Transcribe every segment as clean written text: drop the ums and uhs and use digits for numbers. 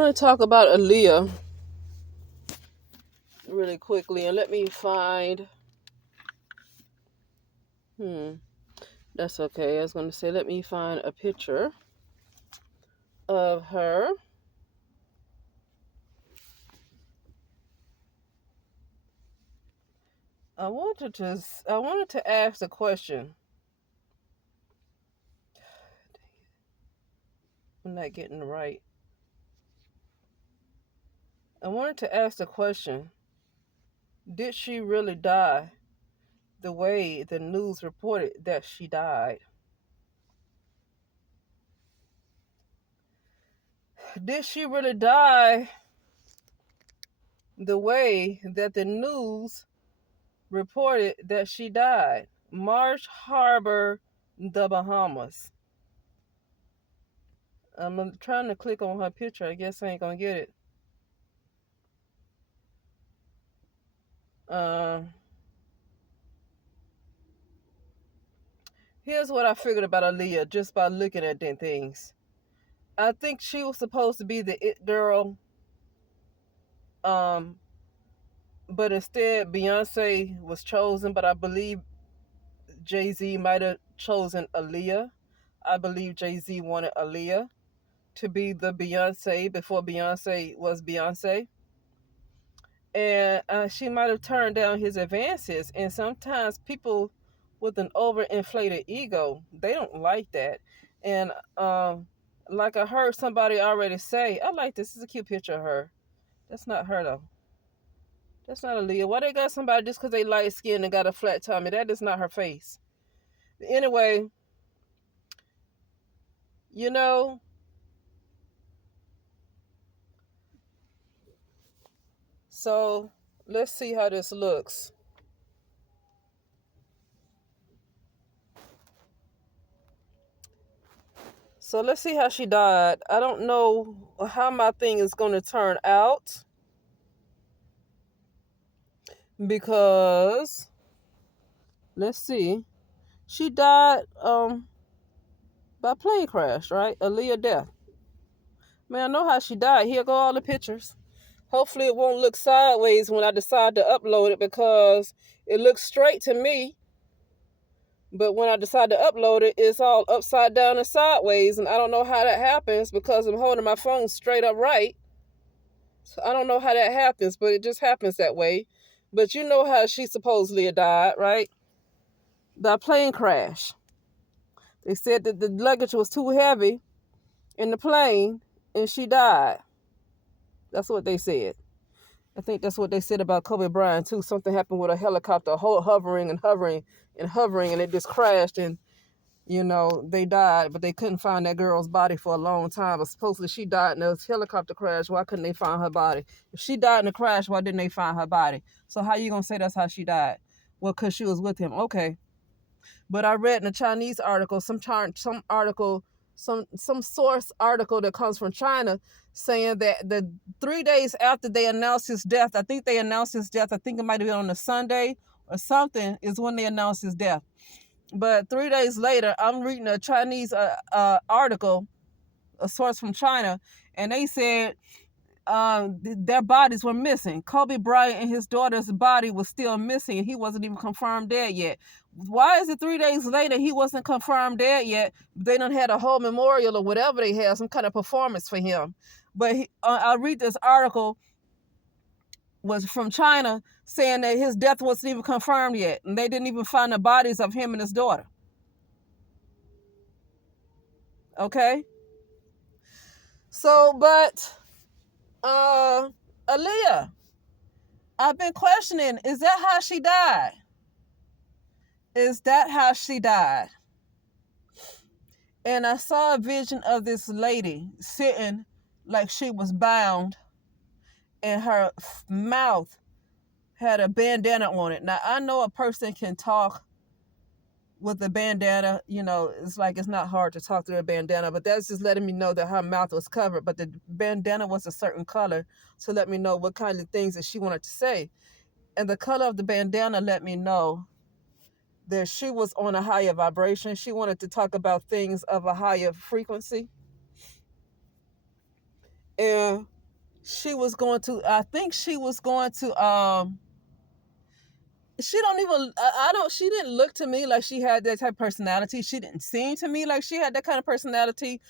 want to talk about Aaliyah really quickly, and let me find. That's okay. I was going to say, let me find a picture of her. I wanted to ask a question. I'm not getting it right. I wanted to ask the question: did she really die the way the news reported that she died? Did she really die the way that the news reported that she died? Marsh Harbor, the Bahamas. I'm trying to click on her picture. I guess I ain't gonna get it. Uh, Here's what I figured about Aaliyah just by looking at them things. I think she was supposed to be the it girl, um, but instead Beyonce was chosen. But I believe Jay-Z might have chosen Aaliyah. I believe Jay-Z wanted Aaliyah to be the Beyonce before Beyonce was Beyonce. And she might have turned down his advances. And sometimes people with an overinflated ego, they don't like that. And like I heard somebody already say, I like this. This is a cute picture of her. That's not her though. That's not Aaliyah. Why they got somebody just because they light skinned and got a flat tummy? That is not her face. Anyway, you know, so let's see how this looks. So let's see how she died. I don't know how my thing is going to turn out because let's see. She died by plane crash, right? Aaliyah death. Man, I know how she died. Here go all the pictures. Hopefully it won't look sideways when I decide to upload it because it looks straight to me. But when I decide to upload it, it's all upside down and sideways. And I don't know how that happens because I'm holding my phone straight up right. So I don't know how that happens, but it just happens that way. But you know how she supposedly died, right? By plane crash. They said that the luggage was too heavy in the plane and she died. That's what they said. I think that's what they said about Kobe Bryant too. Something happened with a helicopter hovering and hovering and hovering and it just crashed and they died, but they couldn't find that girl's body for a long time. But supposedly she died in a helicopter crash. Why couldn't they find her body? If she died in a crash, why didn't they find her body? So how you gonna say that's how she died? Well, because she was with him. Okay. But I read in a Chinese article, some article, some source article that comes from China saying that the 3 days after they announced his death, I think they announced his death, I think it might have been on a Sunday or something, is when they announced his death. But 3 days later, I'm reading a Chinese article, a source from China, and they said their bodies were missing. Kobe Bryant and his daughter's body was still missing, and he wasn't even confirmed dead yet. Why is it 3 days later he wasn't confirmed dead yet? They done had a whole memorial or whatever they had, some kind of performance for him. But I read this article was from China saying that his death wasn't even confirmed yet, and they didn't even find the bodies of him and his daughter. Okay? So, but Aaliyah, I've been questioning, is that how she died? Is that how she died? And I saw a vision of this lady sitting like she was bound, and her mouth had a bandana on it. Now, I know a person can talk with a bandana, it's like it's not hard to talk through a bandana, but that's just letting me know that her mouth was covered. But the bandana was a certain color to let me know what kind of things that she wanted to say. And the color of the bandana let me know that she was on a higher vibration. She wanted to talk about things of a higher frequency. And she was going to, I think she was going to, she don't even, I don't, she didn't look to me like she had that type of personality. She didn't seem to me like she had that kind of personality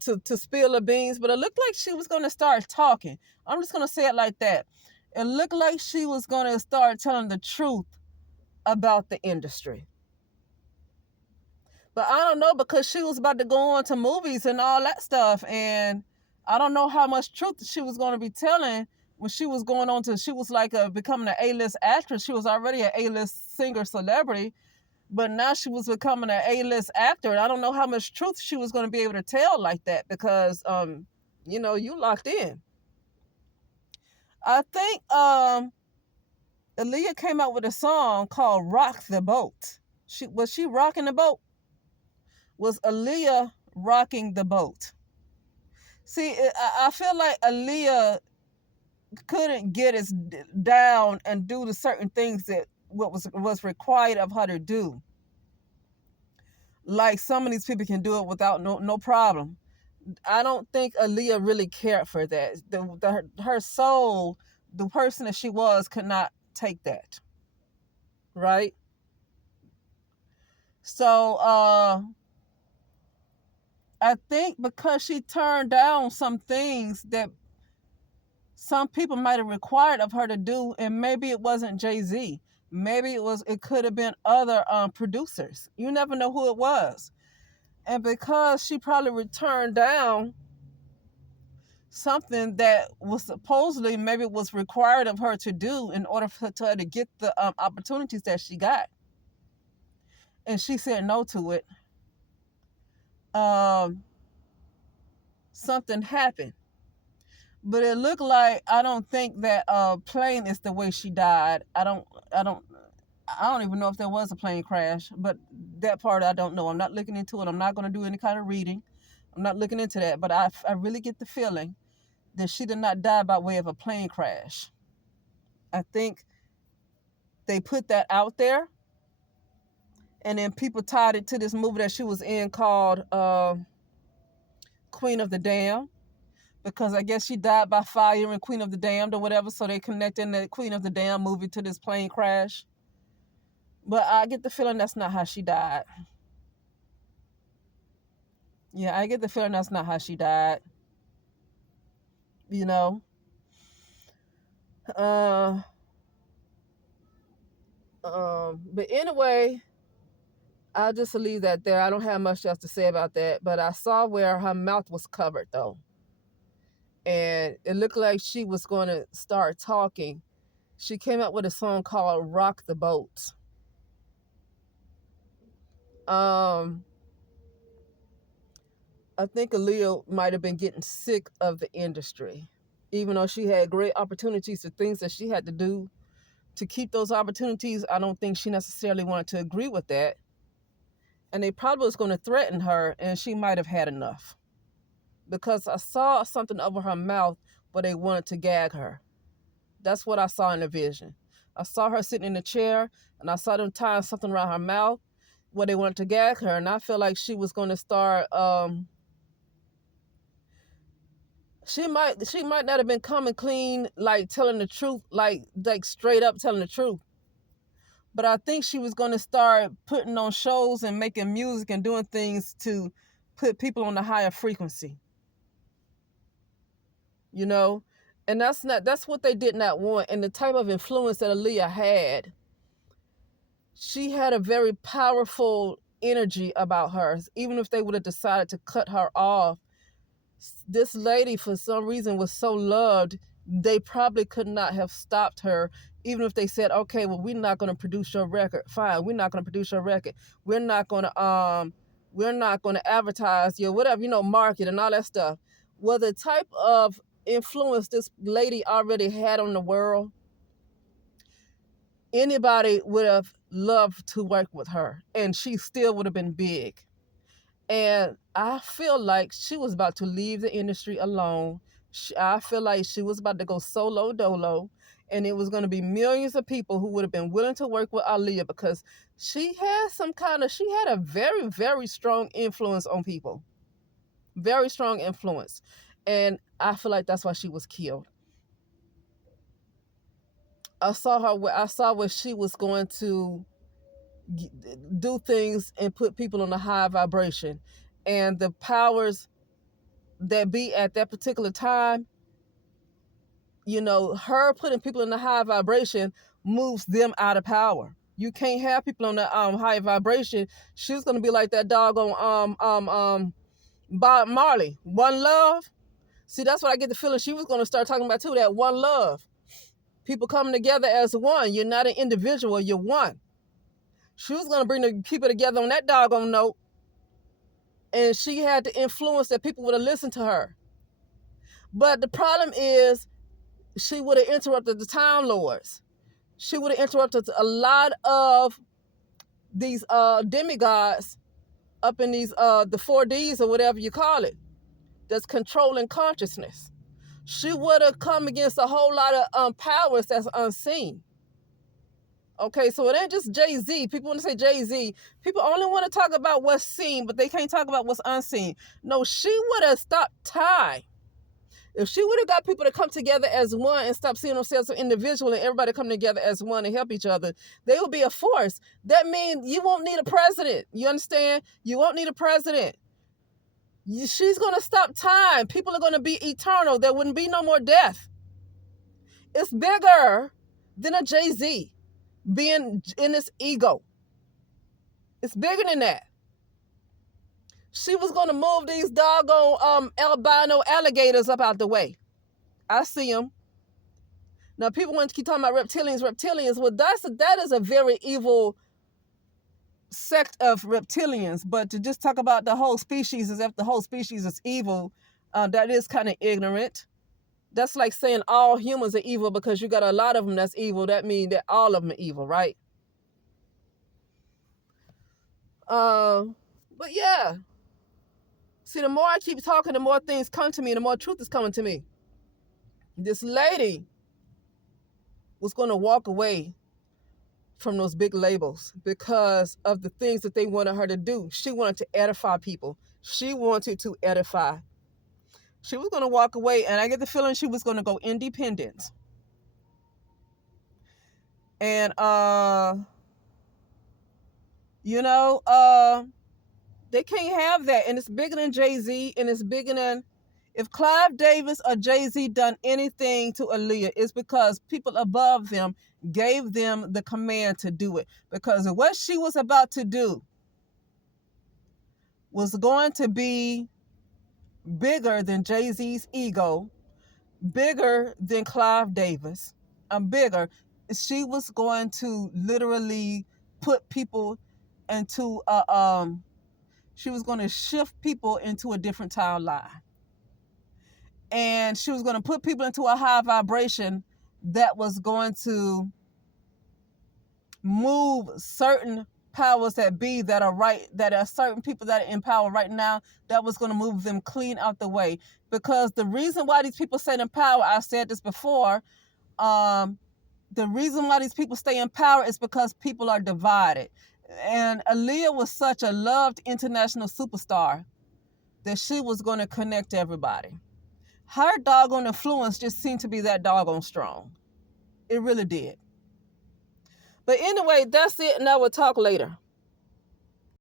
to spill the beans, but it looked like she was going to start talking. I'm just going to say it like that. It looked like she was going to start telling the truth about the industry. But I don't know, because she was about to go on to movies and all that stuff. And I don't know how much truth she was going to be telling when she was going on to, she was like becoming an A-list actress. She was already an A-list singer celebrity, but now she was becoming an A-list actor. And I don't know how much truth she was going to be able to tell like that, because, you locked in. I think Aaliyah came out with a song called Rock the Boat. Was she rocking the boat? Was Aaliyah rocking the boat? See, I feel like Aaliyah couldn't get us down and do the certain things that what was required of her to do. Like some of these people can do it without no problem. I don't think Aaliyah really cared for that. Her soul, the person that she was, could not take that. Right? So I think because she turned down some things that some people might have required of her to do, and maybe it wasn't Jay-Z. Maybe it could have been other producers. You never know who it was. And because she probably turned down something that was supposedly maybe was required of her to do in order for her to get the opportunities that she got, and she said no to it, um, something happened. But it looked like, I don't think that plane is the way she died. I don't even know if there was a plane crash, but that part I don't know. I'm not looking into it. I'm not going to do any kind of reading. I'm not looking into that. But I really get the feeling that she did not die by way of a plane crash. I think they put that out there, and then people tied it to this movie that she was in called Queen of the Damned, because I guess she died by fire in Queen of the Damned or whatever, so they connected the Queen of the Damned movie to this plane crash. But I get the feeling that's not how she died. Yeah, I get the feeling that's not how she died. You know? Uh, but anyway, I'll just leave that there. I don't have much else to say about that. But I saw where her mouth was covered, though. And it looked like she was going to start talking. She came up with a song called Rock the Boat. I think Aaliyah might have been getting sick of the industry, even though she had great opportunities for things that she had to do to keep those opportunities. I don't think she necessarily wanted to agree with that. And they probably was going to threaten her, and she might have had enough. Because I saw something over her mouth where they wanted to gag her. That's what I saw in the vision. I saw her sitting in a chair, and I saw them tying something around her mouth where they wanted to gag her. And I feel like she was going to start... She might not have been coming clean, like telling the truth, like straight up telling the truth. But I think she was going to start putting on shows and making music and doing things to put people on a higher frequency. You know? And that's what they did not want. And the type of influence that Aaliyah had, she had a very powerful energy about her. Even if they would have decided to cut her off, this lady, for some reason, was so loved, they probably could not have stopped her, even if they said, okay, well, we're not going to produce your record. Fine, we're not going to produce your record. We're not going to advertise your whatever, market and all that stuff. Well, the type of influence this lady already had on the world, anybody would have loved to work with her, and she still would have been big. And I feel like she was about to leave the industry alone. I feel like she was about to go solo dolo, and it was going to be millions of people who would have been willing to work with Aaliyah, because she had a very, very strong influence on people. Very strong influence. And I feel like that's why she was killed. I saw where she was going to do things and put people on a high vibration. And the powers that be at that particular time, her putting people in the high vibration moves them out of power. You can't have people on the high vibration. She was gonna be like that dog on Bob Marley, One Love. See, that's what I get the feeling she was gonna start talking about too. That one love, people coming together as one. You're not an individual. You're one. She was gonna bring the people together on that doggone note, and she had the influence that people would have listened to her. But the problem is, she would have interrupted the Time Lords. She would have interrupted a lot of these demigods up in these the 4Ds or whatever you call it, that's controlling consciousness. She would have come against a whole lot of powers that's unseen. Okay, so it ain't just Jay-Z. People want to say Jay-Z. People only want to talk about what's seen, but they can't talk about what's unseen. No, she would have stopped time. If she would have got people to come together as one and stop seeing themselves as individual and everybody come together as one and help each other, they will be a force. That means you won't need a president. You understand? You won't need a president. She's going to stop time. People are going to be eternal. There wouldn't be no more death. It's bigger than a Jay-Z being in his ego. It's bigger than that. She was going to move these doggone albino alligators up out the way. I see them. Now, people want to keep talking about reptilians. Well, that is a very evil sect of reptilians. But to just talk about the whole species as if the whole species is evil, that is kind of ignorant. That's like saying all humans are evil because you got a lot of them that's evil. That means that all of them are evil, right? But yeah. See, the more I keep talking, the more things come to me, the more truth is coming to me. This lady was going to walk away from those big labels because of the things that they wanted her to do. She wanted to edify people. She wanted to edify. She was going to walk away, and I get the feeling she was going to go independent. And, they can't have that. And it's bigger than Jay-Z, and it's bigger than... If Clive Davis or Jay-Z done anything to Aaliyah, it's because people above them gave them the command to do it. Because what she was about to do was going to be bigger than Jay-Z's ego, bigger than Clive Davis, and bigger. She was going to literally put people into she was going to shift people into a different timeline. And she was going to put people into a high vibration that was going to move certain powers that be that are certain people that are in power right now, that was going to move them clean out the way. Because the reason why these people stay in power, I've said this before, the reason why these people stay in power is because people are divided. And Aaliyah was such a loved international superstar that she was going to connect everybody. Her doggone influence just seemed to be that doggone strong. It really did. But anyway, that's it, and I will talk later.